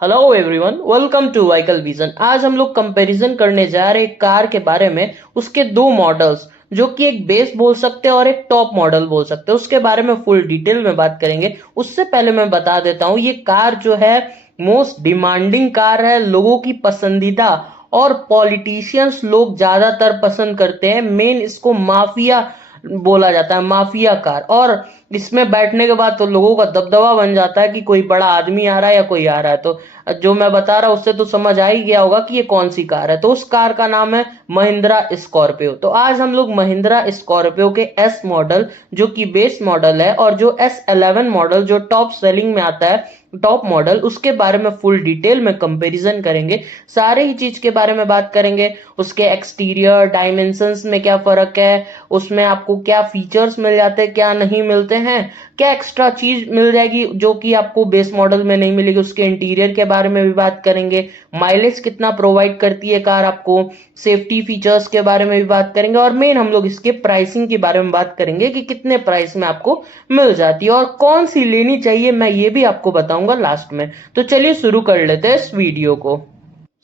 Hello everyone, welcome to vehicle vision. आज हम लोग कंपैरिजन करने जा रहे हैं कार के बारे में, उसके दो मॉडल्स जो कि एक बेस बोल सकते हैं और एक टॉप मॉडल बोल सकते हैं। उसके बारे में फुल डिटेल में बात करेंगे। उससे पहले मैं बता देता हूँ, ये कार जो है मोस्ट डिमांडिंग कार है, लोगों की पसंदीदा, और पॉलिटिशियंस लोग ज्यादातर पसंद करते हैं। मेन इसको माफिया बोला जाता है, माफिया कार। और इसमें बैठने के बाद तो लोगों का दबदबा बन जाता है कि कोई बड़ा आदमी आ रहा है या कोई आ रहा है। तो जो मैं बता रहा हूं उससे तो समझ आ ही गया होगा कि ये कौन सी कार है। तो उस कार का नाम है महिंद्रा स्कॉर्पियो। तो आज हम लोग महिंद्रा स्कॉर्पियो के एस मॉडल जो कि बेस मॉडल है, और जो S11 मॉडल जो टॉप सेलिंग में आता है, टॉप मॉडल, उसके बारे में फुल डिटेल में कंपैरिजन करेंगे। सारे ही चीज के बारे में बात करेंगे। उसके एक्सटीरियर डायमेंशंस में क्या फर्क है, उसमें आपको क्या फीचर्स मिल जाते हैं, क्या नहीं मिलते हैं, क्या एक्स्ट्रा चीज मिल जाएगी जो कि आपको बेस मॉडल में नहीं मिलेगी। उसके इंटीरियर के बारे में भी बात करेंगे। माइलेज कितना प्रोवाइड करती है कार आपको, सेफ्टी फीचर्स के बारे में भी बात करेंगे। और मेन हम लोग इसके प्राइसिंग के बारे में बात करेंगे कि कितने प्राइस में आपको मिल जाती है और कौन सी लेनी चाहिए, मैं ये भी आपको बताऊंगा लास्ट में। तो चलिए शुरू कर लेते हैं इस वीडियो को।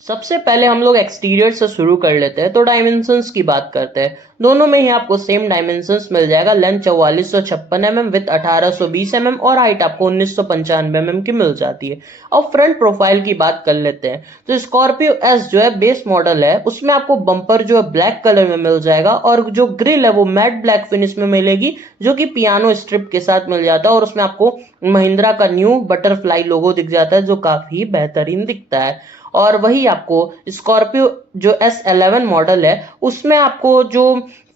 सबसे पहले हम लोग एक्सटीरियर से शुरू कर लेते हैं। तो डायमेंशंस की बात करते हैं। दोनों में ही आपको सेम डायमेंशंस मिल जाएगा। लेंथ 4456 mm विथ 1820 mm, और हाइट आपको 1995 mm की मिल जाती है। अब फ्रंट प्रोफाइल की बात कर लेते हैं। तो स्कॉर्पियो एस जो है बेस मॉडल है, उसमें आपको बम्पर जो है ब्लैक कलर में मिल जाएगा, और जो ग्रिल है वो मैट ब्लैक फिनिश में मिलेगी, जो कि पियानो स्ट्रिप के साथ मिल जाता है। और उसमें आपको महिंद्रा का न्यू बटरफ्लाई लोगो दिख जाता है, जो काफी बेहतरीन दिखता है। और वही आपको स्कॉर्पियो जो S11 मॉडल है, उसमें आपको जो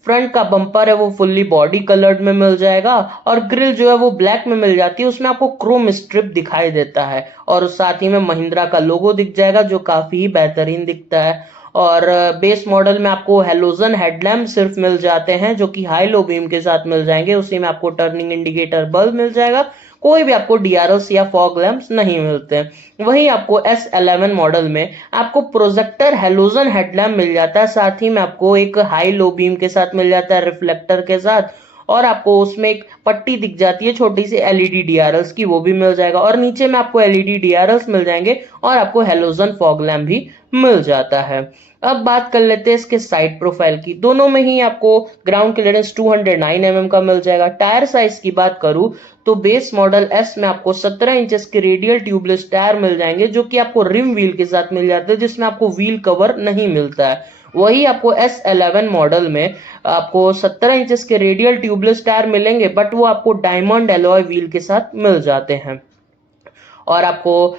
फ्रंट का बम्पर है वो फुल्ली बॉडी कलर्ड में मिल जाएगा, और ग्रिल जो है वो ब्लैक में मिल जाती है। उसमें आपको क्रोम स्ट्रिप दिखाई देता है, और साथ ही में महिंद्रा का लोगो दिख जाएगा, जो काफी बेहतरीन दिखता है। और बेस मॉडल में आपको हेलोजन हेडलैम्प सिर्फ मिल जाते हैं, जो कि हाई लो बीम के साथ मिल जाएंगे। उसी में आपको टर्निंग इंडिकेटर बल्ब मिल जाएगा। कोई भी आपको DRLs या फॉग लैंप्स नहीं मिलते हैं। वही आपको S11 मॉडल में आपको प्रोजेक्टर हेलोजन हेडलैम्प मिल जाता है। साथ ही में आपको एक हाई लो बीम के साथ मिल जाता है, रिफ्लेक्टर के साथ। और आपको उसमें एक पट्टी दिख जाती है छोटी सी LED DRLs की, वो भी मिल जाएगा। और नीचे में आपको LED DRLs मिल जाएंगे, और आपको हेलोजन फॉग लैम्प भी मिल जाता है। अब बात कर लेते हैं इसके साइड प्रोफाइल की। दोनों में ही आपको ग्राउंड क्लियरेंस 209 mm का मिल जाएगा। टायर साइज की बात करूं तो बेस मॉडल एस में आपको 17 इंचेस के रेडियल ट्यूबलेस टायर मिल जाएंगे, जो कि आपको रिम व्हील के साथ मिल जाते हैं, जिसमें आपको व्हील कवर नहीं मिलता है। वही आपको S11 मॉडल में आपको 17 इंचेस के रेडियल ट्यूबलेस टायर मिलेंगे, बट वो आपको डायमंड एलॉय व्हील के साथ मिल जाते हैं। और आपको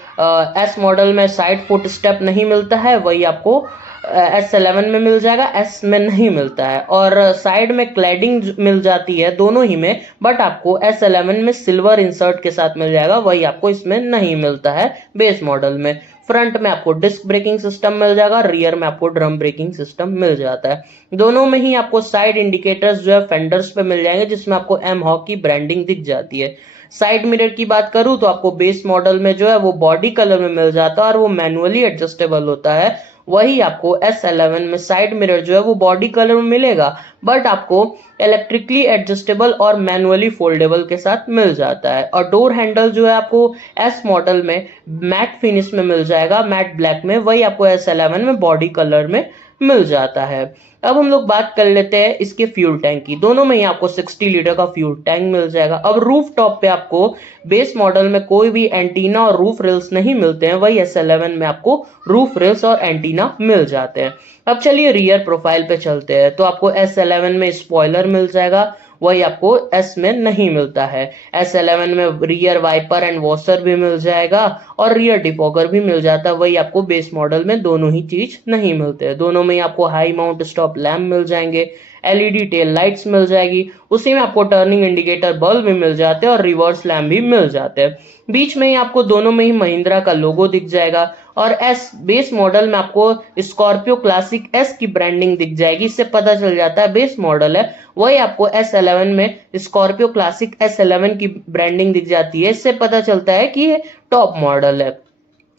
एस मॉडल में साइड फुट स्टेप नहीं मिलता है, वही आपको S11 में मिल जाएगा, एस में नहीं मिलता है। और साइड में क्लैडिंग मिल जाती है दोनों ही में, बट आपको S11 में सिल्वर इंसर्ट के साथ मिल जाएगा, वही आपको इसमें नहीं मिलता है बेस मॉडल में। फ्रंट में आपको डिस्क ब्रेकिंग सिस्टम मिल जाएगा, रियर में आपको ड्रम ब्रेकिंग सिस्टम मिल जाता है। दोनों में ही आपको साइड इंडिकेटर्स जो है फेंडर्स पे मिल जाएंगे, जिसमें आपको एम हॉक की ब्रांडिंग दिख जाती है। साइड मिरर की बात करूं तो आपको बेस मॉडल में जो है वो बॉडी कलर में मिल जाता है, और वो मैनुअली एडजस्टेबल होता है। वही आपको S11 में साइड मिरर जो है वो बॉडी कलर में मिलेगा, बट आपको इलेक्ट्रिकली एडजस्टेबल और मैनुअली फोल्डेबल के साथ मिल जाता है। और डोर हैंडल जो है आपको एस मॉडल में मैट फिनिश में मिल जाएगा, मैट ब्लैक में। वही आपको S11 में बॉडी कलर में मिल जाता है। अब हम लोग बात कर लेते हैं इसके फ्यूल टैंक की। दोनों में ही आपको 60 लीटर का फ्यूल टैंक मिल जाएगा। अब रूफ टॉप पे आपको बेस मॉडल में कोई भी एंटीना और रूफ रेल्स नहीं मिलते हैं, वही S11 में आपको रूफ रेल्स और एंटीना मिल जाते हैं। अब चलिए रियर प्रोफाइल पे चलते हैं। तो आपको S11 में स्पॉइलर मिल जाएगा, वही आपको एस में नहीं मिलता है। S11 में रियर वाइपर एंड वॉशर भी मिल जाएगा, और रियर डिफॉगर भी मिल जाता है, वही आपको बेस मॉडल में दोनों ही चीज नहीं मिलते हैं। दोनों में ही आपको हाई माउंट स्टॉप लैम्प मिल जाएंगे, LED टेल लाइट्स मिल जाएगी। उसी में आपको टर्निंग इंडिकेटर बल्ब भी मिल जाते हैं, और रिवर्स लैम्प भी मिल जाते हैं। बीच में ही आपको दोनों में ही महिंद्रा का लोगो दिख जाएगा। और एस बेस मॉडल में आपको स्कॉर्पियो क्लासिक एस की ब्रांडिंग दिख जाएगी, इससे पता चल जाता है बेस मॉडल है। वही आपको S11 में स्कॉर्पियो क्लासिक S11 की ब्रांडिंग दिख जाती है, इससे पता चलता है कि ये टॉप मॉडल है।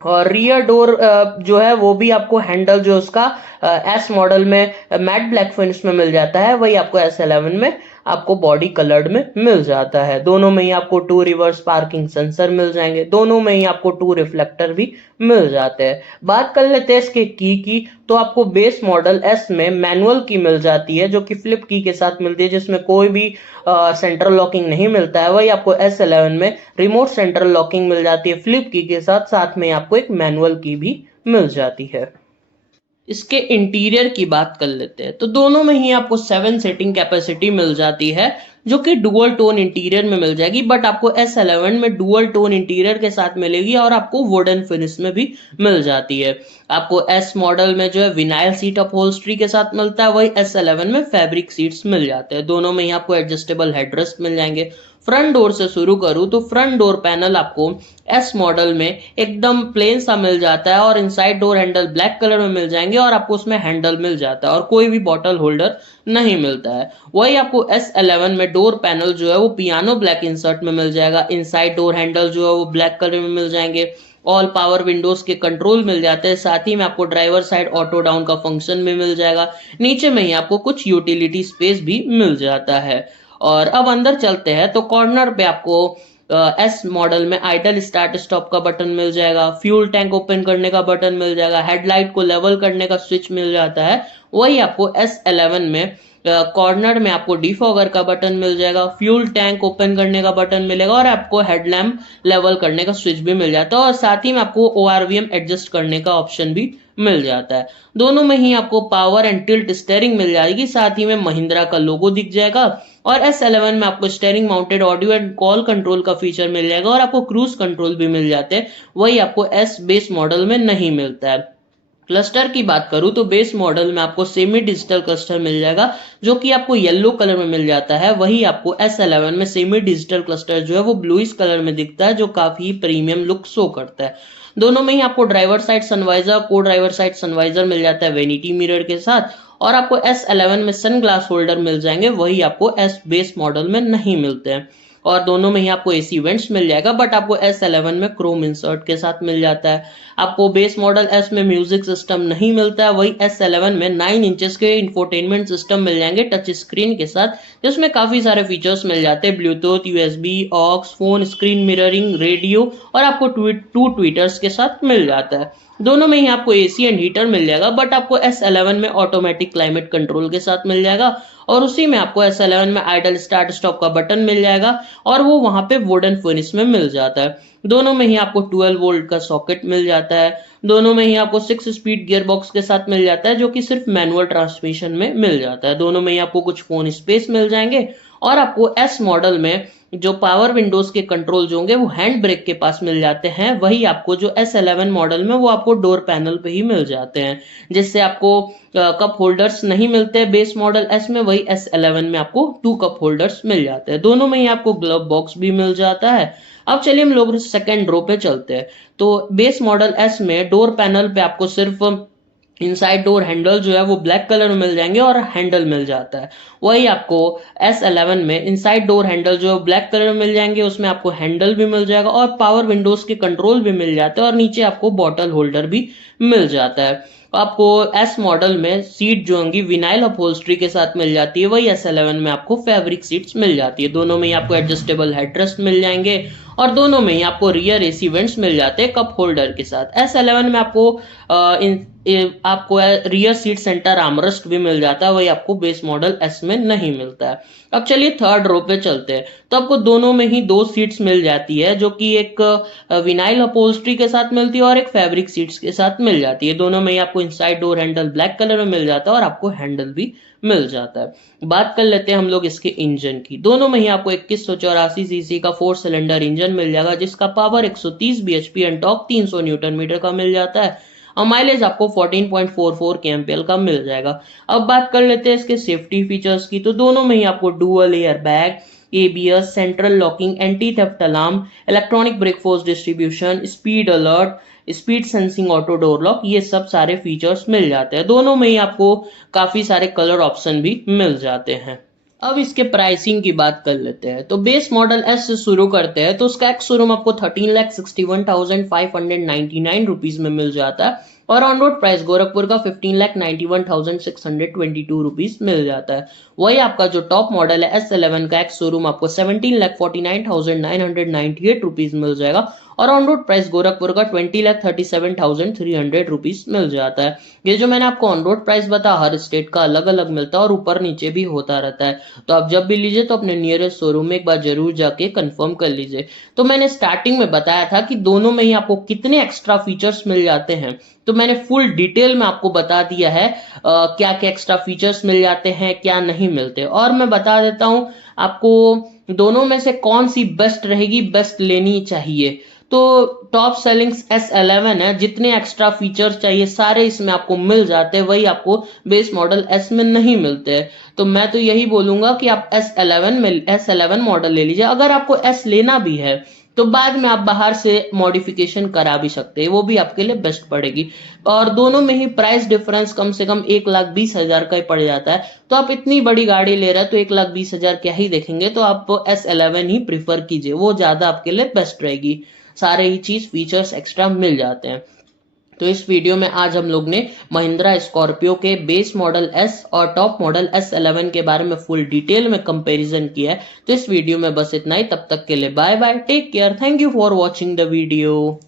और रियर डोर जो है वो भी आपको हैंडल जो उसका एस मॉडल में मैट ब्लैक फिनिश में मिल जाता है, वही आपको S11 में आपको बॉडी कलर्ड में मिल जाता है। दोनों में ही आपको 2 रिवर्स पार्किंग सेंसर मिल जाएंगे, दोनों में ही आपको 2 रिफ्लेक्टर भी मिल जाते हैं। बात कर लेते हैं इसके की तो आपको बेस मॉडल एस में मैनुअल की मिल जाती है जो कि फ्लिप की के साथ मिलती है, जिसमें कोई भी सेंट्रल लॉकिंग नहीं मिलता है। वही आपको S11 में रिमोट सेंट्रल लॉकिंग मिल जाती है फ्लिप की के साथ, साथ में आपको एक मैनुअल की भी मिल जाती है। इसके इंटीरियर की बात कर लेते हैं तो दोनों में ही आपको 7 सीटिंग कैपेसिटी मिल जाती है जो कि डुअल टोन इंटीरियर में मिल जाएगी, बट आपको S11 में डुअल टोन इंटीरियर के साथ मिलेगी और आपको वुडन फिनिश में भी मिल जाती है। आपको S मॉडल में जो है विनाइल सीट अपहोल्स्ट्री के साथ मिलता है, वही S11 में फैब्रिक सीट्स मिल जाते हैं। दोनों में ही आपको एडजस्टेबल हेडरेस्ट मिल जाएंगे। फ्रंट डोर से शुरू करूं तो फ्रंट डोर पैनल आपको एस मॉडल में एकदम प्लेन सा मिल जाता है और inside door handle black colour में मिल जाएंगे और आपको उसमें हैंडल मिल जाता है और कोई भी बॉटल होल्डर नहीं मिलता है। वही आपको S11 में डोर पैनल जो है वो पियानो ब्लैक इंसर्ट में मिल जाएगा। इनसाइड डोर हैंडल जो है वो ब्लैक कलर में मिल जाएंगे। ऑल पावर विंडोज के कंट्रोल मिल जाते हैं, साथ ही में आपको ड्राइवर साइड ऑटो डाउन का फंक्शन भी मिल जाएगा। नीचे में ही आपको कुछ यूटिलिटी स्पेस भी मिल जाता है। और अब अंदर चलते हैं तो कॉर्नर पे आपको एस मॉडल में आइडल स्टार्ट स्टॉप का बटन मिल जाएगा, फ्यूल टैंक ओपन करने का बटन मिल जाएगा, हेडलाइट को लेवल करने का स्विच मिल जाता है। वही आपको S11 में कॉर्नर में आपको डिफॉगर का बटन मिल जाएगा, फ्यूल टैंक ओपन करने का बटन मिलेगा और आपको हेडलैम्प लेवल करने का स्विच भी मिल जाता है और साथ ही में आपको ORVM एडजस्ट करने का ऑप्शन भी मिल जाता है। दोनों में ही आपको पावर एंड टिल्ट स्टीयरिंग मिल जाएगी, साथ ही में महिंद्रा का लोगो दिख जाएगा। और S11 में आपको steering mounted audio and call control का फीचर मिल जाएगा और आपको क्रूज कंट्रोल भी मिल जाते हैं, वही आपको S बेस मॉडल में नहीं मिलता है। क्लस्टर की बात करूं तो बेस मॉडल में आपको सेमी डिजिटल क्लस्टर मिल जाएगा जो कि आपको येलो कलर में मिल जाता है। वही आपको S11 में सेमी डिजिटल क्लस्टर जो है वो ब्लूइश कलर में दिखता है जो काफी प्रीमियम लुक शो करता है। दोनों में ही आपको ड्राइवर साइड सनवाइजर को ड्राइवर साइड सनवाइजर मिल जाता है वेनिटी मिरर के साथ और आपको S11 में सन ग्लास होल्डर मिल जाएंगे, वही आपको S बेस मॉडल में नहीं मिलते हैं। और दोनों में ही आपको AC वेंट्स मिल जाएगा, बट आपको S11 में क्रोम इंसर्ट के साथ मिल जाता है। आपको बेस मॉडल S में म्यूजिक सिस्टम नहीं मिलता है, वही S11 में 9 इंचेस के इंफोटेनमेंट सिस्टम मिल जाएंगे टच स्क्रीन के साथ, जिसमें काफी सारे फीचर्स मिल जाते हैं, Bluetooth, USB, aux, phone screen mirroring, radio और आपको 2 ट्विटर्स के साथ मिल जाता है। दोनों में ही आपको AC एंड हीटर मिल जाएगा, बट आपको S11 में ऑटोमेटिक क्लाइमेट कंट्रोल के साथ मिल जाएगा और उसी में आपको S11 में आइडल स्टार्ट स्टॉप का बटन मिल जाएगा और वो वहां पे वुडन फिनिश में मिल जाता है। दोनों में ही आपको 12 वोल्ट का सॉकेट मिल जाता है। दोनों में ही आपको 6 स्पीड गियर बॉक्स के साथ मिल जाता है जो कि सिर्फ मैनुअल ट्रांसमिशन में मिल जाता है। दोनों में ही आपको कुछ फोन स्पेस मिल जाएंगे और आपको S मॉडल में जो पावर विंडोज के कंट्रोल्स होंगे वो हैंड ब्रेक के पास मिल जाते हैं, वही आपको जो S11 मॉडल में वो आपको डोर पैनल पे ही मिल जाते हैं, जिससे आपको कप होल्डर्स नहीं मिलते बेस मॉडल S में, वही S11 में आपको 2 कप होल्डर्स मिल जाते हैं। दोनों में ही आपको ग्लव बॉक्स भी मिल जाता है। अब चलिए हम लोग सेकेंड रो पे चलते हैं तो बेस मॉडल S में डोर पैनल पे आपको सिर्फ इनसाइड डोर हैंडल जो है वो ब्लैक कलर में मिल जाएंगे और हैंडल मिल जाता है। वही आपको S11 में इनसाइड डोर हैंडल जो है ब्लैक कलर में मिल जाएंगे, उसमें आपको हैंडल भी मिल जाएगा और पावर विंडोज के कंट्रोल भी मिल जाते हैं और नीचे आपको बॉटल होल्डर भी मिल जाता है। आपको S मॉडल में सीट जो होंगी विनाइल अपहोल्स्ट्री के साथ मिल जाती है, वही S11 में आपको फैब्रिक सीट्स मिल जाती है। दोनों में ही आपको एडजस्टेबल हेडरेस्ट मिल जाएंगे और दोनों में ही आपको रियर AC वेंट्स मिल जाते हैं कप होल्डर के साथ। S11 में आपको रियर सीट सेंटर आर्मरेस्ट भी मिल जाता है, वही आपको बेस मॉडल S में नहीं मिलता है। अब चलिए थर्ड रो पे चलते हैं तो आपको दोनों में ही 2 सीट्स मिल जाती है जो कि एक विनाइल अपहोल्स्ट्री के साथ मिलती है और एक फैब्रिक सीट्स के साथ मिल जाती है। दोनों में ही आपको inside door handle black colour में मिल जाता है और आपको हैंडल भी मिल जाता है। बात कर लेते हैं हम लोग इसके इंजन की। दोनों में ही आपको 2184 सीसी का 4 सिलेंडर इंजन मिल जाएगा जिसका power 130 bhp and torque 300 newton metre का मिल जाता है और माइलेज आपको 14.44 kmpl का मिल जाएगा। अब बात कर लेते हैं इसके सेफ्टी फीचर्स की तो दोनों में ही आपको dual air bag, ABS, central locking, anti theft alarm, electronic brake force distribution, speed alert, speed sensing auto door lock, ये सब सारे फीचर्स मिल जाते हैं। दोनों में ही आपको काफी सारे कलर ऑप्शन भी मिल जाते हैं। अब इसके प्राइसिंग की बात कर लेते हैं तो बेस मॉडल S से शुरू करते हैं तो उसका एक्स शोरूम आपको 13,61,599 रुपीज में मिल जाता है और ऑन रोड प्राइस गोरखपुर का 15,91,622 रुपीज मिल जाता है। वही आपका जो टॉप मॉडल है S11 का एक्स शोरूम आपको 17,49,998 रुपीज मिल जाएगा और ऑन रोड प्राइस गोरखपुर का 20,37,300 रुपीज मिल जाता है। ये जो मैंने आपको ऑन रोड प्राइस बताया हर स्टेट का अलग अलग मिलता है और ऊपर नीचे भी होता रहता है, तो आप जब भी लीजिए तो अपने नियरेस्ट शोरूम में एक बार जरूर जाके कंफर्म कर लीजिए। तो मैंने स्टार्टिंग में बताया था कि दोनों में ही आपको कितने एक्स्ट्रा फीचर्स मिल जाते हैं, तो मैंने फुल डिटेल में आपको बता दिया है क्या क्या एक्स्ट्रा फीचर्स मिल जाते हैं क्या नहीं मिलते। और मैं बता देता हूं आपको दोनों में से कौन सी बेस्ट रहेगी, बेस्ट लेनी चाहिए। तो टॉप सेलिंग S11 है, जितने एक्स्ट्रा फीचर्स चाहिए सारे इसमें आपको मिल जाते हैं, वही आपको बेस मॉडल S में नहीं मिलते हैं। तो मैं तो यही बोलूंगा कि आप S11 मॉडल ले लीजिए। अगर आपको S लेना भी है तो बाद में आप बाहर से मॉडिफिकेशन करा भी सकते हैं, वो भी आपके लिए बेस्ट पड़ेगी। और दोनों में ही प्राइस डिफरेंस कम से कम 1,20,000 का ही पड़ जाता है, तो आप इतनी बड़ी गाड़ी ले रहे हैं तो 1,20,000 क्या ही देखेंगे, तो आप S11 ही प्रीफर कीजिए, वो ज्यादा आपके लिए बेस्ट रहेगी। सारे ही चीज फीचर्स एक्स्ट्रा मिल जाते हैं। तो इस वीडियो में आज हम लोग ने महिंद्रा स्कॉर्पियो के बेस मॉडल S और टॉप मॉडल S11 के बारे में फुल डिटेल में कंपैरिजन किया है। तो इस वीडियो में बस इतना ही, तब तक के लिए bye bye, take care, thank you for watching the video.